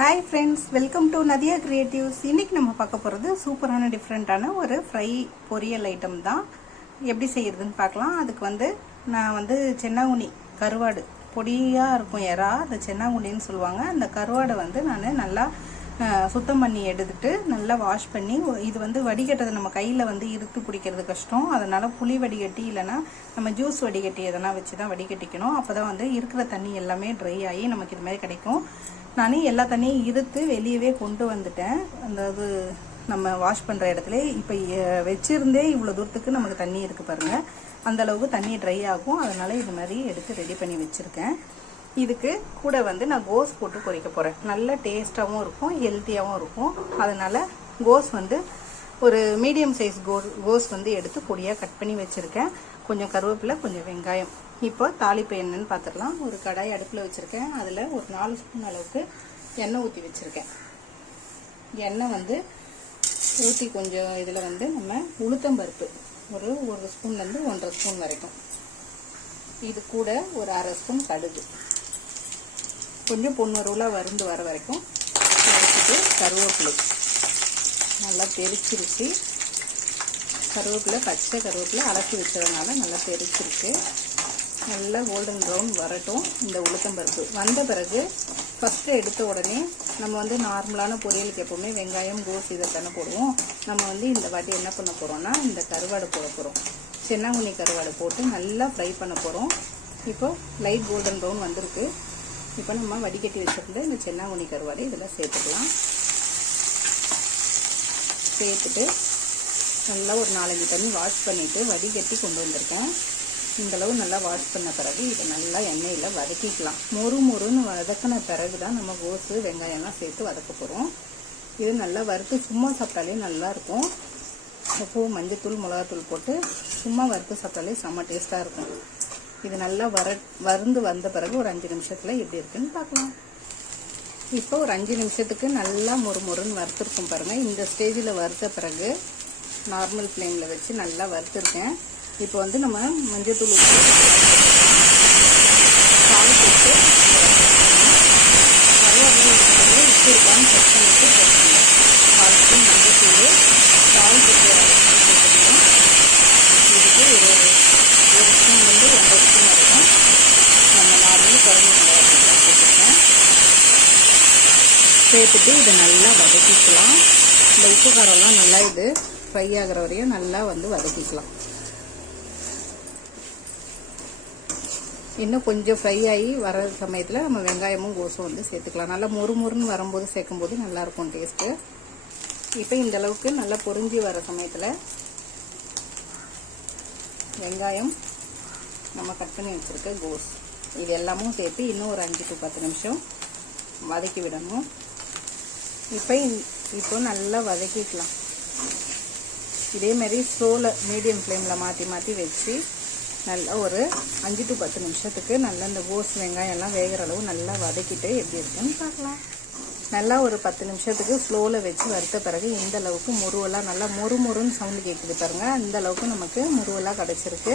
Hi friends welcome to Nadhiya creatives இன்னைக்கு நம்ம பார்க்க போகிறது சூப்பரான டிஃப்ரெண்ட்டான ஒரு ஃப்ரை பொரியல் ஐட்டம் தான். எப்படி செய்கிறதுன்னு பார்க்கலாம். அதுக்கு வந்து நான் வந்து சென்னாங்குனி கருவாடு. பொடியாக இருக்கும் எறா. அந்த சென்னாங்குனின்னு சொல்லுவாங்க. அந்த கருவாடை வந்து நான் நல்லா சுத்தம் பண்ணி எடுத்துட்டு நல்லா வாஷ் பண்ணி இது வந்து வடிகட்டதை நம்ம கையில் வந்து இறுத்து பிடிக்கிறது கஷ்டம். அதனால் புளி வடிகட்டி இல்லைன்னா நம்ம ஜூஸ் வடிகட்டி எதனா வச்சு தான் வடிகட்டிக்கணும். அப்போ தான் வந்து இருக்கிற தண்ணி எல்லாமே ட்ரை ஆகி நமக்கு இது மாதிரி கிடைக்கும். நான் எல்லா தண்ணியும் இருத்து வெளியவே கொண்டு வந்துட்டேன். அந்த இது நம்ம வாஷ் பண்ணுற இடத்துல. இப்போ வச்சிருந்தே இவ்வளோ தூரத்துக்கு நமக்கு தண்ணி இருக்குது பாருங்கள் அந்தளவுக்கு தண்ணி ட்ரை ஆகும். அதனால் இது மாதிரி எடுத்து ரெடி பண்ணி வச்சுருக்கேன். இதுக்கு கூட வந்து நான் கோஸ் போட்டு பொரிக்க போகிறேன் நல்ல டேஸ்ட்டாகவும் இருக்கும் ஹெல்த்தியாகவும் இருக்கும். அதனால் கோஸ் வந்து ஒரு மீடியம் சைஸ் கோ கோஸ் வந்து எடுத்து பொடியாக கட் பண்ணி வச்சுருக்கேன். கொஞ்சம் கருவேப்பிலை கொஞ்சம் வெங்காயம். இப்போ தாளிப்பு என்னன்னு பார்த்துடலாம் ஒரு கடாய் அடுப்பில் வச்சுருக்கேன். அதில் ஒரு நாலு ஸ்பூன் அளவுக்கு எண்ணெய் ஊற்றி வச்சுருக்கேன். எண்ணெய் வந்து ஊற்றி கொஞ்சம் இதில் வந்து நம்ம உளுத்தம்பருப்பு ஒரு ஒரு ஸ்பூன்லேருந்து ஒன்றரை ஸ்பூன் வரைக்கும். இது கூட ஒரு அரை ஸ்பூன் கடுகு. கொஞ்சம் பொன்னுருவில் வருந்து வர வரைக்கும் வறுத்துட்டு கருவேப்பிலை. நல்லா தெரிச்சிருச்சு கருவேப்பிலை பச்சை கருவேப்பிலை அலசி வச்சதுனால நல்லா தெரிச்சிருக்கு நல்லா கோல்டன் ப்ரௌன் வரட்டும் இந்த உளுத்தம்பருப்பு வந்த பிறகு ஃபஸ்ட்டு எடுத்த உடனே நம்ம வந்து நார்மலான பொரியலுக்கு எப்போவுமே வெங்காயம் கோஸ் இதை தானே போடுவோம். நம்ம வந்து இந்த வாட்டி என்ன பண்ண போகிறோம்னா இந்த கருவாடு போட போகிறோம் சென்னாங்குனி கருவாடு போட்டு நல்லா ஃப்ரை பண்ண போகிறோம் இப்போது லைட் கோல்டன் ப்ரௌன் வந்திருக்கு. இப்போ நம்ம வடிகட்டி வச்சுருந்த இந்த சென்னாங்குனி கருவாடை இதெல்லாம் சேர்த்துக்கலாம். சேர்த்துட்டு நல்லா ஒரு நாலஞ்சு தண்ணி வாஷ் பண்ணிவிட்டு வடிகட்டி கொண்டு வந்திருக்கேன். இந்தளவு நல்லா வாஷ் பண்ண பிறகு இதை நல்லா எண்ணெயில் வதக்கிக்கலாம். மொறு மொறுன்னு வதக்கின பிறகு தான் நம்ம கோஸு வெங்காயம்லாம் சேர்த்து வதக்க போகிறோம் இது நல்லா வறுத்து சும்மா சாப்பிட்டாலே நல்லாயிருக்கும் உப்பு மஞ்சத்தூள் மிளகாத்தூள் போட்டு சும்மா வறுத்து சாப்பிட்டாலே செம்ம டேஸ்ட்டாக இருக்கும். இது நல்லா வர வருந்து வந்த பிறகு ஒரு அஞ்சு நிமிஷத்தில் எப்படி இருக்குன்னு பார்க்கலாம். இப்போ ஒரு அஞ்சு நிமிஷத்துக்கு நல்லா மொறு மொறுன்னு வறுத்துருக்கும் பாருங்கள் இந்த ஸ்டேஜில் வறுத்த பிறகு நார்மல் ஃப்ளேமில் வச்சு நல்லா வறுத்துருக்கேன். இப்போ வந்து நம்ம மஞ்சத்தூள் உப்பு பால் போட்டு கருவேப்பிலை உப்பு இருக்கான்னு செக் பண்ணிட்டு போட்டுக்கணும் மஞ்சத்தூள் பால் போட்டு போட்டுக்கணும் இதுக்கு ஒரு ஒரு ஸ்பூன் வந்து ஒன்றரை ஸ்பூன் வரைக்கும் நம்ம நார்மல் குழம்பு மிளகாய் போட்டுருக்கேன் சேர்த்துட்டு இதை நல்லா வதக்கிக்கலாம். இந்த உப்பு காரம்லாம் நல்லா இது ஃப்ரை ஆகிற வரையும் நல்லா வந்து வதக்கிக்கலாம். இன்னும் கொஞ்சம் ஃப்ரை ஆகி வர சமயத்தில் நம்ம வெங்காயமும் கோஸும் வந்து சேர்த்துக்கலாம். நல்லா மொறு மொறுன்னு வரும்போது சேர்க்கும்போது நல்லாயிருக்கும் டேஸ்ட்டு இப்போ இந்த அளவுக்கு நல்லா பொறிஞ்சி வர சமயத்தில் வெங்காயம் நம்ம கட் பண்ணி வச்சுருக்க கோஸ். இது எல்லாமும் சேர்த்து இன்னும் ஒரு அஞ்சு டு பத்து நிமிஷம் வதக்கி விடணும். இப்போ இப்போ நல்லா வதக்கிக்கலாம். இதே மாதிரி ஸ்லோவில் மீடியம் ஃப்ளேமில் மாற்றி மாற்றி வச்சு நல்லா ஒரு அஞ்சு டு பத்து நிமிஷத்துக்கு நல்லா இந்த கோஸ் வெங்காயம் எல்லாம் வேகிற அளவு நல்லா வதக்கிட்டு எப்படி இருக்குன்னு பார்க்கலாம். நல்லா ஒரு பத்து நிமிஷத்துக்கு ஸ்லோவில் வச்சு வறுத்த பிறகு இந்த அளவுக்கு முருவெல்லாம் நல்லா மொறு மொறுன்னு சவுண்டு கேட்குது பாருங்கள் அந்த அளவுக்கு நமக்கு முருவெல்லாம் கிடச்சிருக்கு.